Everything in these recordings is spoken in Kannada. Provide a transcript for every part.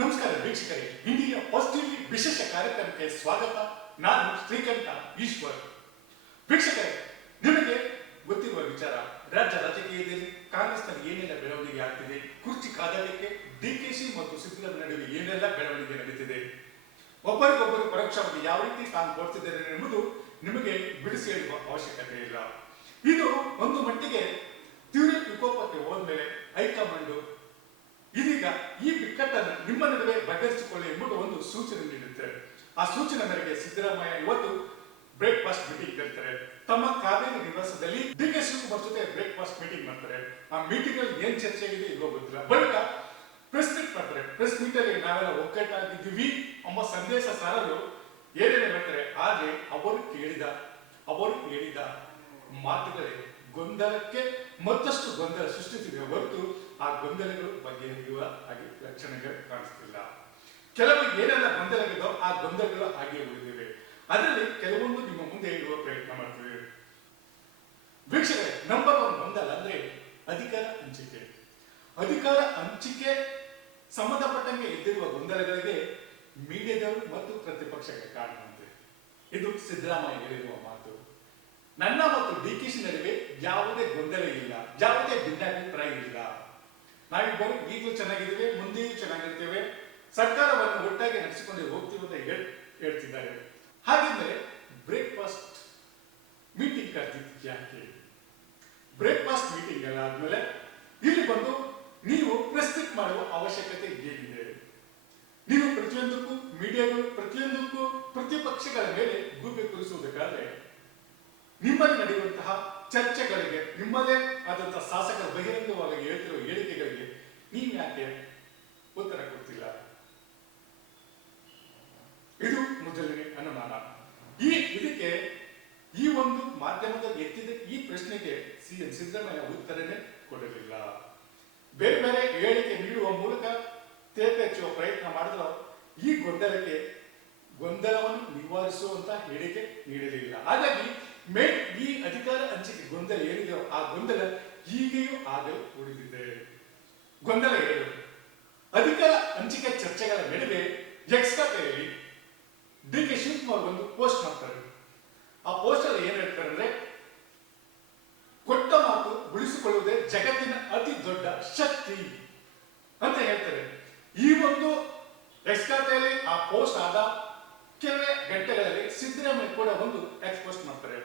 ನಮಸ್ಕಾರ ವೀಕ್ಷಕರೇ ಇಂದಿನ ಟಿವಿ ವಿಶೇಷ ಕಾರ್ಯಕ್ರಮಕ್ಕೆ ಸ್ವಾಗತ. ನಾನು ಶ್ರೀಕಂಠ ಈಶ್ವರ್. ವೀಕ್ಷಕರೇ, ನಿಮಗೆ ಗೊತ್ತಿರುವ ವಿಚಾರ, ರಾಜ್ಯ ರಾಜಕೀಯದಲ್ಲಿ ಕಾಂಗ್ರೆಸ್ನಲ್ಲಿ ಏನೆಲ್ಲ ಬೆಳವಣಿಗೆ ಆಗ್ತಿದೆ, ಕುರ್ಚಿ ಕೆ ಡಿಕೆಶಿ ಮತ್ತು ಸಿದ್ದರಾಮಯ್ಯ ನಡುವೆ ಏನೆಲ್ಲ ಬೆಳವಣಿಗೆ ನಡೀತಿದೆ? ಒಬ್ಬರಿಗೊಬ್ಬರು ಪರೋಕ್ಷವಾಗಿ ಯಾವ ರೀತಿ ತಾನು ಕೊಡ್ತಿದ್ದಾರೆ ಎಂಬುದು ನಿಮಗೆ ಬಿಡಿಸಿ ಹೇಳುವ ಅವಶ್ಯಕತೆ ಇಲ್ಲ ಇದು ಒಂದು ಮಟ್ಟಿಗೆ ತೀವ್ರ ವಿಕೋಪಕ್ಕೆ ಹೋದ್ಮೇಲೆ ಹೈಕಮಾಂಡ್ ಇದೀಗ ಈ ಬಿಕ್ಕಟ್ಟನ್ನು ನಿಮ್ಮ ನಡುವೆ ಬಗೆಹರಿಸಿಕೊಳ್ಳಿ ಎಂಬುದು ಒಂದು ಸೂಚನೆ ನೀಡುತ್ತೆ. ಆ ಸೂಚನೆ ಮೇರೆಗೆ ಸಿದ್ದರಾಮಯ್ಯ ಇವತ್ತು ಬ್ರೇಕ್ಫಾಸ್ಟ್ ಮೀಟಿಂಗ್ ಕರೀತಾರೆ ತಮ್ಮ ಕಾವೇರಿ ನಿವಾಸದಲ್ಲಿ ಡಿ ಕೆ ಶಿವಕುಮಾರ್ ಜೊತೆ ಬ್ರೇಕ್ಫಾಸ್ಟ್ ಮೀಟಿಂಗ್ ಮಾಡ್ತಾರೆ. ಆ ಮೀಟಿಂಗ್ ಅಲ್ಲಿ ಏನ್ ಚರ್ಚೆ ಆಗಿದೆ ಇಲ್ವೋ ಗೊತ್ತಿಲ್ಲ. ಬಳಿಕ ಪ್ರೆಸ್ ಮೀಟ್ ಮಾಡ್ತಾರೆ. ಪ್ರೆಸ್ ಮೀಟ್ ಅಲ್ಲಿ ನಾವೆಲ್ಲ ಒಗ್ಗಟ್ಟಾಗಿದ್ದೀವಿ ಎಂಬ ಸಂದೇಶ ಸಾರಲು ಏನೇನು ಹೇಳ್ತಾರೆ. ಆದ್ರೆ ಅವರು ಕೇಳಿದ ಅವರು ಕೇಳಿದ ಮಾತುಗಳೇ ಗೊಂದಲಕ್ಕೆ ಮತ್ತಷ್ಟು ಗೊಂದಲ ಸೃಷ್ಟಿಸಿದೆ ಹೊರತು ಆ ಗೊಂದಲಗಳು ಬಗೆಹರಿಯುವ ಹಾಗೆ ಲಕ್ಷಣಗಳು ಕಾಣಿಸ್ತಿಲ್ಲ ಕೆಲವು ಏನೆಲ್ಲ ಗೊಂದಲಗಳಿದೋ ಆ ಗೊಂದಲಗಳು ಹಾಗೆ ಉಳಿದಿವೆ ಅದರಲ್ಲಿ ಕೆಲವೊಂದು ನಿಮ್ಮ ಮುಂದೆ ಇಡುವ ಪ್ರಯತ್ನ ಮಾಡ್ತೀವಿ. ವೀಕ್ಷಕರೇ ನಂಬರ್ ಒನ್ ಬಂದಲ್ಲ ಅಂದ್ರೆ ಅಧಿಕಾರ ಹಂಚಿಕೆ. ಅಧಿಕಾರ ಹಂಚಿಕೆ ಸಂಬಂಧಪಟ್ಟಂಗೆ ಎದ್ದಿರುವ ಗೊಂದಲಗಳಿಗೆ ಮೀಡಿಯಾದವರು ಮತ್ತು ಪ್ರತಿಪಕ್ಷಕ್ಕೆ ಕಾರಣವಂತೆ. ಇದು ಸಿದ್ದರಾಮಯ್ಯ ಹೇಳಿರುವ ಮಾತು. ನನ್ನ ಮತ್ತು ಡಿ ಕೆ ನಡುವೆ ಯಾವುದೇ ಗೊಂದಲ ಇಲ್ಲ, ಯಾವುದೇ ಭಿನ್ನಾಭಿಪ್ರಾಯ ಇಲ್ಲ. ನಾವಿಬ್ಬರು ಈಗಲೂ ಚೆನ್ನಾಗಿದ್ದೇವೆ, ಮುಂದೆಯೂ ಚೆನ್ನಾಗಿರ್ತೇವೆ. ಸರ್ಕಾರವನ್ನು ಒಟ್ಟಾಗಿ ನಡೆಸಿಕೊಂಡು ಹೋಗ್ತೀವಿ ಅಂತ ಹೇಳ್ತಿದ್ದಾರೆ. ಹಾಗಿದ್ರೆ ಬ್ರೇಕ್ಫಾಸ್ಟ್ ಮೀಟಿಂಗ್ ಕರೆದಿದ್ದು ಯಾಕೆ ಬ್ರೇಕ್ಫಾಸ್ಟ್ ಮೀಟಿಂಗ್ ಎಲ್ಲ ಆದ್ಮೇಲೆ ಇಲ್ಲಿ ಬಂದು ನೀವು ಪ್ರೆಸ್ಕ್ರಿಪ್ಟ್ ಮಾಡುವ ಅವಶ್ಯಕತೆ ಏನಿದೆ? ನೀವು ಪ್ರತಿಯೊಂದಕ್ಕೂ ಮೀಡಿಯಾಗಳು ಪ್ರತಿಯೊಂದಕ್ಕೂ, ಪ್ರತಿಪಕ್ಷಗಳ ಮೇಲೆ ಗೂಬೆ ಕೂರಿಸುವುದಕ್ಕಾದ್ರೆ ನಿಮ್ಮಲ್ಲಿ ನಡೆಯುವಂತಹ ಚರ್ಚೆಗಳಿಗೆ, ನಿಮ್ಮದೇ ಆದಂತಹ ಶಾಸಕರ ಬಹಿರಂಗವಾಗಿ ಹೇಳ್ತಿರುವ ಹೇಳಿಕೆಗಳಿಗೆ ನೀವು ಯಾಕೆ ಉತ್ತರ ಕೊಡ್ತಿಲ್ಲ? ಇದು ಮೊದಲನೇ ಅನುಮಾನ ಈ ಇದಕ್ಕೆ ಈ ಒಂದು ಮಾಧ್ಯಮದ ಎತ್ತಿದ ಈ ಪ್ರಶ್ನೆಗೆ ಸಿಎಂ ಸಿದ್ದರಾಮಯ್ಯ ಉತ್ತರನೇ ಕೊಡಲಿಲ್ಲ. ಬೇರೆ ಬೇರೆ ಹೇಳಿಕೆ ನೀಡುವ ಮೂಲಕ ತೇಪೆ ಹಚ್ಚುವ ಪ್ರಯತ್ನ ಮಾಡಿದ್ರು. ಈ ಗೊಂದಲಕ್ಕೆ ಗೊಂದಲವನ್ನು ನಿವಾರಿಸುವಂತ ಹೇಳಿಕೆ ನೀಡಲಿಲ್ಲ. ಹಾಗಾಗಿ ಮೇ ಈ ಅಧಿಕಾರ ಹಂಚಿಕೆ ಗೊಂದಲ ಏನಿದೆಯೋ ಆ ಗೊಂದಲ ಹೀಗೆಯೂ ಆಗಲು ಉಳಿದಿದೆ ಗೊಂದಲ ಏನು ಅಧಿಕಾರ ಹಂಚಿಕೆ ಚರ್ಚೆಗಳ ನಡುವೆ ಎಕ್ಸ್ಟ್ರಾಪೇಯಲ್ಲಿ ಡಿ ಕೆ ಶಿವಕುಮಾರ್ ಒಂದು ಪೋಸ್ಟ್ ಮಾಡ್ತಾರೆ ಆ ಪೋಸ್ಟ್ ಅಲ್ಲಿ ಏನ್ ಹೇಳ್ತಾರೆ ಅಂದ್ರೆ ಕೊಟ್ಟ ಮಾತು ಉಳಿಸಿಕೊಳ್ಳುವುದೇ ಜಗತ್ತಿನ ಅತಿ ದೊಡ್ಡ ಶಕ್ತಿ ಅಂತ ಹೇಳ್ತಾರೆ. ಈ ಒಂದು ಎಕ್ಸ್ಕಾತೆಯಲ್ಲಿ ಆ ಪೋಸ್ಟ್ ಆದ ಕೆಲವೇ ಗಂಟೆಗಳಲ್ಲಿ ಸಿದ್ದರಾಮಯ್ಯ ಕೂಡ ಒಂದು ಎಕ್ಸ್ಪೋಸ್ಟ್ ಮಾಡ್ತಾರೆ.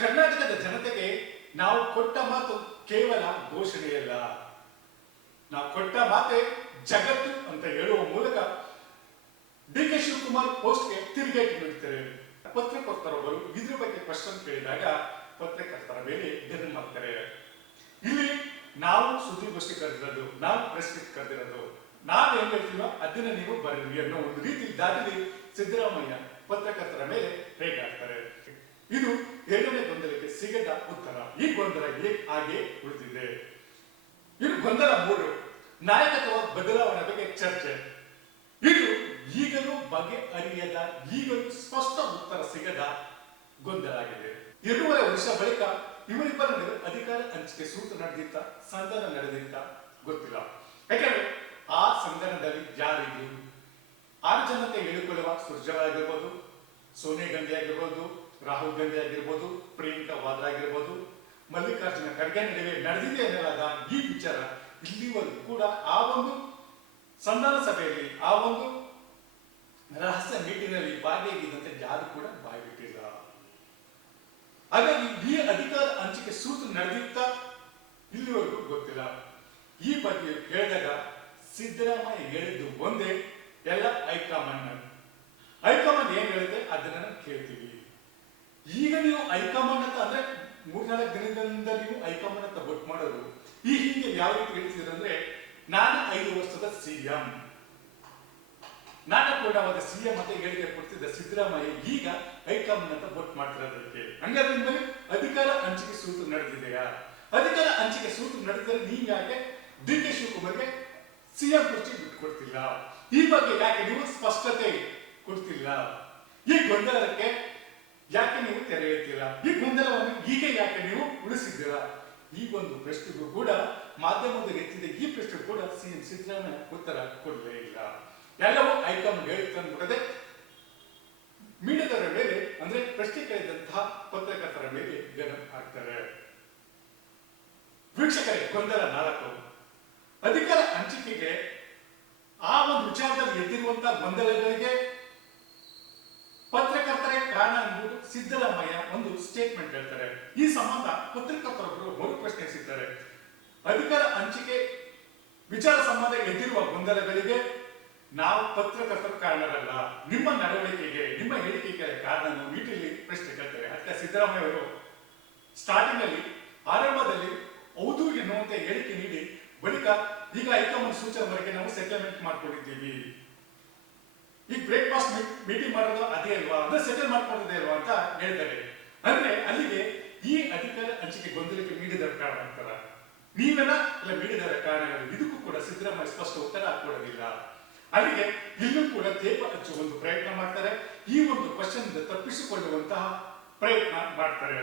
ಕರ್ನಾಟಕದ ಜನತೆಗೆ ನಾವು ಕೊಟ್ಟ ಮಾತು ಕೇವಲ ಘೋಷಣೆಯಲ್ಲ. ನಾವು ಕೊಟ್ಟ ಮಾತೆ ಜಗತ್ತು ಅಂತ ಹೇಳುವ ಮೂಲಕ ಡಿ ಕೆ ಶಿವಕುಮಾರ್ ಪೋಸ್ಟ್ಗೆ ತಿರುಗೇಟು ನೀಡ್ತಾರೆ. ಪತ್ರಕರ್ತರೊಬ್ಬರು ಇದ್ರ ಬಗ್ಗೆ ಕ್ವಶನ್ ಕೇಳಿದಾಗ ಪತ್ರಕರ್ತರ ಮೇಲೆ ಬೆನ್ನು ಮಾಡ್ತಾರೆ. ಇಲ್ಲಿ ನಾವು ಸುದ್ದಿಗೋಷ್ಠಿ ಕರೆದಿರೋದು, ನಾವು ಪ್ರೆಸ್ ಮೀಟ್ ಕರೆದಿರೋದು. ನಾವು ಏನ್ ಹೇಳ್ತೀವೋ ಅದನ್ನ ನೀವು ಬರೀರಿ ಅನ್ನೋ ಒಂದು ರೀತಿ ದಾಟಿಲಿ ಸಿದ್ದರಾಮಯ್ಯ ಪತ್ರಕರ್ತರ ಮೇಲೆ ರೇಗಾಡ್ತಾರೆ. ಇದು ಎರಡನೇ ಗೊಂದಲಕ್ಕೆ ಸಿಗದ ಉತ್ತರ. ಈ ಗೊಂದಲ ಹಾಗೆ ಉಳಿದಿದೆ. ಇದು ಗೊಂದಲ ಮೂರು ನಾಯಕತ್ವ ಬದಲಾವಣೆ ಬಗ್ಗೆ ಚರ್ಚೆ. ಇದು ಈಗಲೂ ಬಗೆ ಅರಿಯದ ಈಗಲೂ ಸ್ಪಷ್ಟ ಉತ್ತರ ಸಿಗದ ಗೊಂದಲ ಆಗಿದೆ. ಎರಡೂವರೆ ವರ್ಷ ಬಳಿಕ ಇವರಿಬ್ಬರ ನಡುವೆ ಅಧಿಕಾರ ಹಂಚಿಕೆ ಸೂತ್ರ ನಡೆದಿತ್ತ, ಸಂಧಾನ ನಡೆದಿತ್ತ ಗೊತ್ತಿಲ್ಲ. ಯಾಕಂದ್ರೆ ಆ ಸಂಧಾನದಲ್ಲಿ ಯಾರಿದ್ರು ಆರು ಜನತೆ ಹೇಳಿಕೊಳ್ಳುವ ಸುರ್ಜರ ಆಗಿರ್ಬೋದು ಸೋನಿಯಾ ಗಾಂಧಿ ಆಗಿರ್ಬೋದು, ರಾಹುಲ್ ಗಾಂಧಿ ಆಗಿರ್ಬೋದು, ಪ್ರಿಯಾಂಕಾ ವಾದ್ರಾ ಆಗಿರ್ಬೋದು, ಮಲ್ಲಿಕಾರ್ಜುನ ಖರ್ಗೆ ನಡುವೆ ನಡೆದಿದೆ ಎನ್ನಲಾದ ಈ ವಿಚಾರ ಇಲ್ಲಿವರೆಗೂ ಕೂಡ ಆ ಒಂದು ಸಂಧಾನ ಸಭೆಯಲ್ಲಿ, ಆ ಒಂದು ರಹಸ್ಯ ಮೀಟಿಂಗ್ನಲ್ಲಿ ಭಾಗಿಯಾಗಿದ್ದಂತೆ ಯಾರು ಕೂಡ ಬಾಯಿ ಬಿಟ್ಟಿಲ್ಲ ಹಾಗಾಗಿ ಈ ಅಧಿಕಾರ ಹಂಚಿಕೆ ಸೂತ್ರ ನಡೆದಿತ್ತ ಇಲ್ಲಿವರೆಗೂ ಗೊತ್ತಿಲ್ಲ. ಈ ಬಗ್ಗೆ ಕೇಳಿದಾಗ ಸಿದ್ದರಾಮಯ್ಯ ಹೇಳಿದ್ದು ಒಂದೇ, ಎಲ್ಲ ಹೈಕಮಾಂಡ್ ಹೈಕಮಾಂಡ್ ಏನ್ ಹೇಳಿದೆ ಅದನ್ನ ಕೇಳ್ತೀವಿ ಈಗ ನೀವು ಹೈಕಮಾಂಡ್ ಅಂತ ಅಂದ್ರೆ ಮೂರ್ನಾಲ್ಕು ದಿನದಿಂದ ನೀವು ಹೈಕಮಾಂಡ್ ಅಂತ ವೋಟ್ ಮಾಡೋದು ಈ ಹಿಂದೆ ಯಾವ ರೀತಿ ಹೇಳ್ತಿದ್ರೆ ನಾನು ಐದು ವರ್ಷದ ಸಿಎಂ ನಾನು ಕೂಡ ಒಂದು ಸಿ ಎಂ ಅಂತ ಹೇಳಿಕೆ ಕೊಡ್ತಿದ್ದ ಸಿದ್ದರಾಮಯ್ಯ ಈಗ ಹೈಕಮಾಂಡ್ ಅಂತ ವೋಟ್ ಮಾಡ್ತಿರೋದಕ್ಕೆ ಹಂಗಾದ್ರೆ ಮೇಲೆ ಅಧಿಕಾರ ಹಂಚಿಕೆ ಸೂತ್ರ ನಡೆದಿದೆಯಾ? ಅಧಿಕಾರ ಹಂಚಿಕೆ ಸೂತ್ರ ನಡೆದರೆ ನೀವು ಯಾಕೆ ಡಿ ಕೆ ಶಿವಕುಮಾರ್ಗೆ ಸಿಎಂ ಕುರ್ಚಿ ಬಿಟ್ಕೊಡ್ತಿಲ್ಲ ಈ ಬಗ್ಗೆ ಯಾಕೆ ನೀವು ಸ್ಪಷ್ಟತೆ ಕೊಡ್ತಿಲ್ಲ? ಈ ಗೊಂದಲಕ್ಕೆ ಯಾಕೆ ನೀವು ತೆರೆ ಈ ಗೊಂದಲವನ್ನು ಈಗ ಯಾಕೆ ನೀವು ಉಳಿಸಿದ್ದೀರಾ? ಈ ಒಂದು ಪ್ರಶ್ನೆಗೂ ಕೂಡ ಮಾಧ್ಯಮದ ಎತ್ತಿದ ಈ ಪ್ರಶ್ನೆ ಕೂಡ ಸಿಎಂ ಸಿದ್ದರಾಮಯ್ಯ ಉತ್ತರ ಕೊಡಲೇ ಇಲ್ಲ. ಎಲ್ಲವೂ ಹೈಕಮಾಂಡ್ ಹೇಳ್ಕೊಂಡ್ಬಿಡದೆ ಮೀಡಿಯಾದವರ ಮೇಲೆ, ಅಂದ್ರೆ ಪ್ರಶ್ನೆ ಕೇಳಿದಂತಹ ಪತ್ರಕರ್ತರ ಮೇಲೆ ಜನ ಹಾಕ್ತಾರೆ. ವೀಕ್ಷಕರೇ, ಗೊಂದಲ ನಾಲ್ಕು. ಅಧಿಕಾರ ಹಂಚಿಕೆಗೆ ಆ ಒಂದು ವಿಚಾರದಲ್ಲಿ ಎದ್ದಿರುವಂತಹ ಗೊಂದಲಗಳಿಗೆ ಪತ್ರಕರ್ತರೇ ಕಾರಣ ಎಂಬುದು ಸಿದ್ದರಾಮಯ್ಯ ಒಂದು ಸ್ಟೇಟ್ಮೆಂಟ್ ಹೇಳ್ತಾರೆ. ಈ ಸಂಬಂಧ ಪತ್ರಕರ್ತರೊಬ್ಬರು ಮರು ಪ್ರಶ್ನಿಸಿದ್ದಾರೆ. ಅಧಿಕಾರ ಹಂಚಿಕೆ ವಿಚಾರ ಸಂಬಂಧ ಎದ್ದಿರುವ ಗೊಂದಲಗಳಿಗೆ ನಾವು ಪತ್ರಕರ್ತರ ಕಾರಣರಲ್ಲ, ನಿಮ್ಮ ನಡವಳಿಕೆಗೆ, ನಿಮ್ಮ ಹೇಳಿಕೆಗೆ ಕಾರಣ ಮೀಟಿಂಗ್ ಪ್ರಶ್ನೆ ಕೇಳ್ತಾರೆ. ಅದಕ್ಕೆ ಸಿದ್ದರಾಮಯ್ಯ ಅವರು ಸ್ಟಾರ್ಟಿಂಗ್ ಅಲ್ಲಿ ಆರಂಭದಲ್ಲಿ ಹೌದು ಎನ್ನುವಂತೆ ಹೇಳಿಕೆ ನೀಡಿ, ಬಳಿಕ ಈಗ ಹೈಕಮಾಂಡ್ ಸೂಚನೆ ಮೇರೆಗೆ ನಾವು ಸೆಟಲ್ಮೆಂಟ್ ಮಾಡ್ಕೊಂಡಿದ್ದೀವಿ. ಈಗ ಬ್ರೇಕ್ಫಾಸ್ಟ್ ಮೀಟಿಂಗ್ ಮಾಡೋದು ಅದೇ ಅಲ್ವಾ? ಅಂದ್ರೆ ಸೆಟಲ್ ಮಾಡ್ಕೊಳ್ಳೋದೇ ಅಲ್ವಾ ಅಂತ ಹೇಳ್ತಾರೆ ಅಂದ್ರೆ ಅಲ್ಲಿಗೆ ಈ ಅಧಿಕಾರ ಹಂಚಿಕೆ ಗೊಂದಲಕ್ಕೆ ನೀಡಿದ ಕಾರಣ ಅಂತಾರ. ನೀವೆಲ್ಲ ಇಲ್ಲ ನೀಡಿದರ ಕಾರಣಗಳು ಇದಕ್ಕೂ ಕೂಡ ಸಿದ್ದರಾಮಯ್ಯ ಸ್ಪಷ್ಟ ಉತ್ತರ ಕೊಡೋದಿಲ್ಲ ಅಲ್ಲಿಗೆ ಇಲ್ಲೂ ಕೂಡ ತೇಪ ಹಚ್ಚುವ ಒಂದು ಪ್ರಯತ್ನ ಮಾಡ್ತಾರೆ. ಈ ಒಂದು ಕ್ವಶನ್ ತಪ್ಪಿಸಿಕೊಳ್ಳುವಂತಹ ಪ್ರಯತ್ನ ಮಾಡ್ತಾರೆ.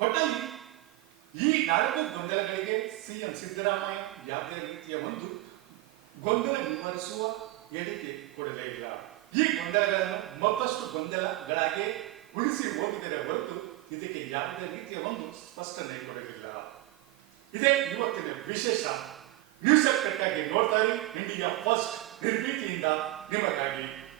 ಒಟ್ಟಲ್ಲಿ ಈ ನಾಲ್ಕು ಗೊಂದಲಗಳಿಗೆ ಸಿಎಂ ಸಿದ್ದರಾಮಯ್ಯ ಯಾವುದೇ ರೀತಿಯ ಒಂದು ಗೊಂದಲ ನಿವಾರಿಸುವ ಹೇಳಿಕೆ ಕೊಡಲೇ ಇಲ್ಲ. ಈ ಗೊಂದಲಗಳನ್ನು ಮತ್ತಷ್ಟು ಗೊಂದಲಗಳಾಗಿ ಉಳಿಸಿ ಹೋಗಿದರೆ ಹೊರತು ಇದಕ್ಕೆ ಯಾವುದೇ ರೀತಿಯ ಒಂದು ಸ್ಪಷ್ಟನೆ ಕೊಡಲಿಲ್ಲ. ಇದೇ ಇವತ್ತಿನ ವಿಶೇಷ ನ್ಯೂಸ್ ಕಟ್ಟಾಗಿ ನೋಡ್ತಾ ಇರಿ ಇಂಡಿಯಾ ಫಸ್ಟ್ ನಿರ್ಭೀತಿಯಿಂದ ನಿಮಗಾಗಿ